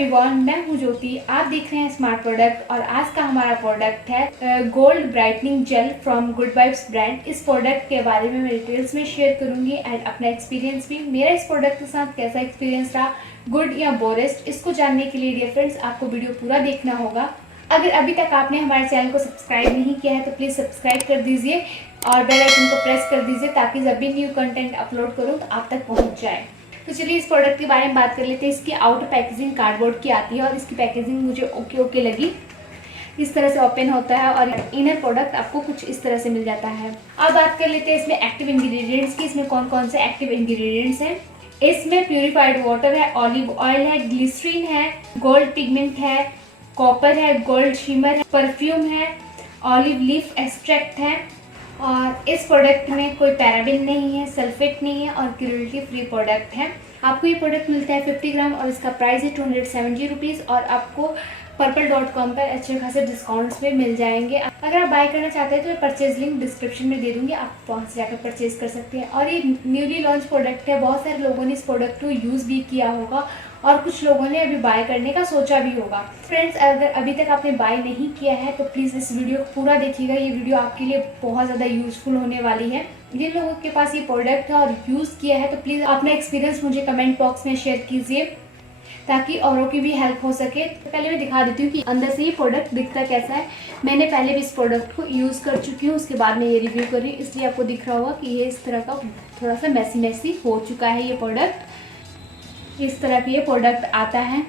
Everyone, मैं हूँ ज्योति। आप देख रहे हैं स्मार्ट प्रोडक्ट और आज का हमारा प्रोडक्ट है gold brightening jail from good vibes brand. इस प्रोडक्ट के बारे में मैं डिटेल्स में शेयर करूंगी एंड अपना एक्सपीरियंस भी, मेरा इस प्रोडक्ट के साथ कैसा एक्सपीरियंस रहा, गुड या बोरेस्ट, इसको जानने के लिए डियर फ्रेंड्स आपको वीडियो पूरा देखना होगा। अगर अभी तक आपने हमारे चैनल को सब्सक्राइब नहीं किया है तो प्लीज़ सब्सक्राइब कर दीजिए और बेल आइकन को प्रेस कर दीजिए ताकि जब भी न्यू कंटेंट अपलोड करूँ तो आप तक पहुँच जाए। तो चलिए इस प्रोडक्ट के बारे में बात कर लेते हैं। इसकी आउटर पैकेजिंग कार्डबोर्ड की आती है और इसकी पैकेजिंग मुझे ओके लगी। इस तरह से ओपन होता है और इनर प्रोडक्ट आपको कुछ इस तरह से मिल जाता है। अब बात कर लेते हैं इसमें एक्टिव इंग्रेडिएंट्स की। इसमें कौन कौन से एक्टिव इंग्रेडिएंट्स हैं। इसमें प्यूरिफाइड वाटर है, ऑलिव ऑयल है, ग्लिसरीन है, गोल्ड पिगमेंट है, कॉपर है, गोल्ड शिमर है, परफ्यूम है, ऑलिव लीफ एक्सट्रैक्ट है और इस प्रोडक्ट में कोई पैराबिन नहीं है, सल्फेट नहीं है और क्रूएल्टी फ्री प्रोडक्ट है। आपको ये प्रोडक्ट मिलता है 50 ग्राम और इसका प्राइस है 270 रुपीज़ और आपको purple.com पर अच्छे खासे डिस्काउंट्स में मिल जाएंगे। अगर आप बाय करना चाहते हैं तो मैं परचेज लिंक डिस्क्रिप्शन में दे दूंगी, आप वहाँ से जाकर परचेज कर सकते हैं। और ये न्यूली लॉन्च प्रोडक्ट है, बहुत सारे लोगों ने इस प्रोडक्ट को यूज़ भी किया होगा और कुछ लोगों ने अभी बाय करने का सोचा भी होगा। फ्रेंड्स, अगर अभी तक आपने बाय नहीं किया है तो प्लीज़ इस वीडियो को पूरा देखिएगा। ये वीडियो आपके लिए बहुत ज़्यादा यूजफुल होने वाली है। जिन लोगों के पास ये प्रोडक्ट है और यूज़ किया है तो प्लीज़ अपना एक्सपीरियंस मुझे कमेंट बॉक्स में शेयर कीजिए ताकि औरों की भी हेल्प हो सके। तो पहले मैं दिखा देती हूँ कि अंदर से ये प्रोडक्ट दिखता कैसा है। मैंने पहले भी इस प्रोडक्ट को यूज़ कर चुकी हूँ, उसके बाद मैं ये रिव्यू कर रही हूँ, इसलिए आपको दिख रहा होगा कि ये इस तरह का थोड़ा सा मैसी हो चुका है। ये प्रोडक्ट इस तरह का ये प्रोडक्ट आता है।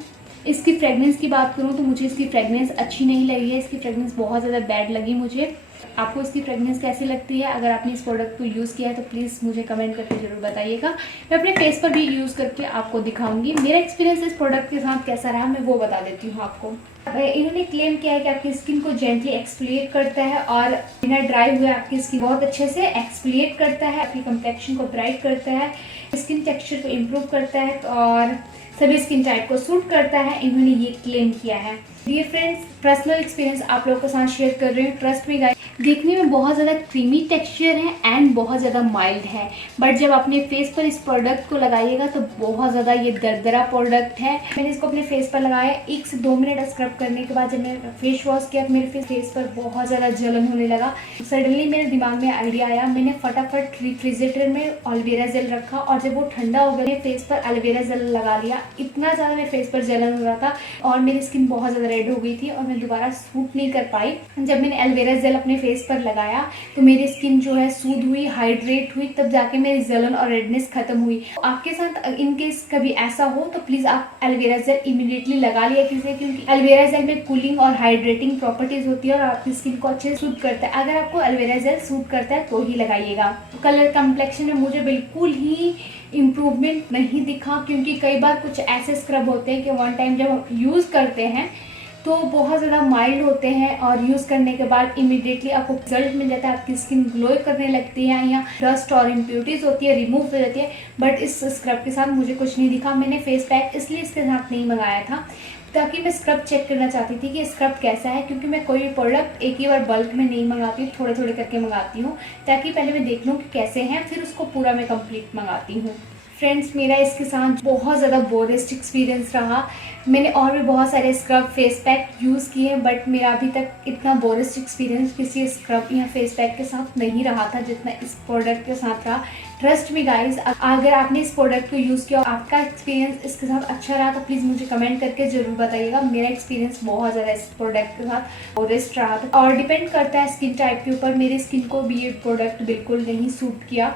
इसकी फ्रेगनेंस की बात करूँ तो मुझे इसकी फ्रेगनेंस अच्छी नहीं लगी है। इसकी फ्रेगनेंस बहुत ज़्यादा बैड लगी मुझे। आपको इसकी फ्रेगनेंस कैसी लगती है? अगर आपने इस प्रोडक्ट को यूज़ किया है तो प्लीज़ मुझे कमेंट करके ज़रूर बताइएगा। मैं अपने फेस पर भी यूज़ करके आपको दिखाऊंगी। मेरा एक्सपीरियंस इस प्रोडक्ट के साथ कैसा रहा मैं वो बता देती हूँ आपको। इन्होंने क्लेम किया है कि आपकी स्किन को जेंटली एक्सफोलिएट करता है और बिना ड्राई हुए आपकी स्किन बहुत अच्छे से एक्सफोलिएट करता है, आपकी कंप्लेक्शन को ब्राइट करता है, स्किन टेक्सचर को इम्प्रूव करता है और सभी स्किन टाइप को सूट करता है। इन्होंने ये क्लेम किया है। डियर फ्रेंड्स, पर्सनल एक्सपीरियंस आप लोगों के साथ शेयर कर रही हूँ। ट्रस्ट मी गाइस, देखने में बहुत ज़्यादा क्रीमी टेक्सचर है एंड बहुत ज़्यादा माइल्ड है, बट जब अपने फेस पर इस प्रोडक्ट को लगाइएगा तो बहुत ज़्यादा ये दरदरा प्रोडक्ट है। मैंने इसको अपने फेस पर लगाया 1 से 2 मिनट स्क्रब करने के बाद जब मैंने फेस वॉश किया तो मेरे फेस पर बहुत ज़्यादा जलन होने लगा। सडनली मेरे दिमाग में आइडिया आया, मैंने फटाफट रेफ्रिजरेटर में एलोवेरा जेल रखा और जब वो ठंडा हो गया फेस पर एलोवेरा जेल लगा लिया। इतना ज़्यादा मेरे फेस पर जलन हो रहा था और मेरी स्किन बहुत ज़्यादा रेड हो गई थी और मैं दोबारा सूट नहीं कर पाई। जब मैंने एलोवेरा जेल अपने फेस पर लगाया तो मेरी स्किन जो है सूद हुई, हाइड्रेट हुई, तब जाके मेरी जलन और रेडनेस खत्म हुई। आपके साथ इनकेस कभी ऐसा हो तो प्लीज आप एलोवेरा जेल इमीडिएटली लगा लिया कीजिए, क्योंकि एलोवेरा जेल में कूलिंग और हाइड्रेटिंग प्रॉपर्टीज होती है और आपकी स्किन को अच्छे से सूट करता है। अगर आपको एलोवेरा जेल सूट करता है तो ही लगाइएगा। कलर कम्प्लेक्शन में मुझे बिल्कुल ही इम्प्रूवमेंट नहीं दिखा, क्योंकि कई बार कुछ ऐसे स्क्रब होते हैं कि वन टाइम जब हम यूज़ करते हैं तो बहुत ज़्यादा माइल्ड होते हैं और यूज़ करने के बाद इमीडिएटली आपको रिजल्ट मिल जाता है, आपकी स्किन ग्लो करने लगती है या डस्ट और इम्प्योरिटीज़ होती है रिमूव हो जाती है। बट इस स्क्रब के साथ मुझे कुछ नहीं दिखा। मैंने फेस पैक इसलिए इसके साथ नहीं मंगाया था ताकि मैं स्क्रब चेक करना चाहती थी कि स्क्रब कैसा है, क्योंकि मैं कोई भी प्रोडक्ट एक ही बार बल्क में नहीं मंगाती हूँ, थोड़े थोड़े करके मंगाती हूँ ताकि पहले मैं देख लूँ कि कैसे हैं, फिर उसको पूरा मैं कंप्लीट मंगाती हूँ। फ्रेंड्स, मेरा इसके साथ बहुत ज़्यादा बोरेस्ट एक्सपीरियंस रहा। मैंने और भी बहुत सारे स्क्रब फेस पैक यूज़ किए बट मेरा अभी तक इतना बोरेस्ट एक्सपीरियंस किसी स्क्रब या फेस पैक के साथ नहीं रहा था जितना इस प्रोडक्ट के साथ रहा। ट्रस्ट मी गाइस, अगर आपने इस प्रोडक्ट को यूज़ किया और आपका एक्सपीरियंस इसके साथ अच्छा रहा तो प्लीज़ मुझे कमेंट करके ज़रूर बताइएगा। मेरा एक्सपीरियंस बहुत ज़्यादा इस प्रोडक्ट के साथ बोरेस्ट रहा था और डिपेंड करता है स्किन टाइप के ऊपर। मेरी स्किन को भी ये प्रोडक्ट बिल्कुल नहीं सूट किया,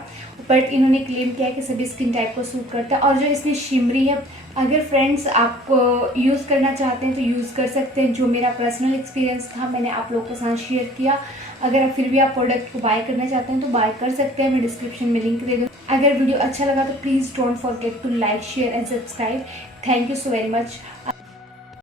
बट इन्होंने क्लेम किया कि सभी स्किन टाइप को सूट करता है। और जो इसमें शिमरी है, अगर फ्रेंड्स आप यूज़ करना चाहते हैं तो यूज़ कर सकते हैं। जो मेरा पर्सनल एक्सपीरियंस था मैंने आप लोगों के साथ शेयर किया। अगर फिर भी आप प्रोडक्ट को बाय करना चाहते हैं तो बाय कर सकते हैं, मैं डिस्क्रिप्शन में लिंक दे दूँ। अगर वीडियो अच्छा लगा तो please don't forget to like, share and subscribe. Thank you so very much.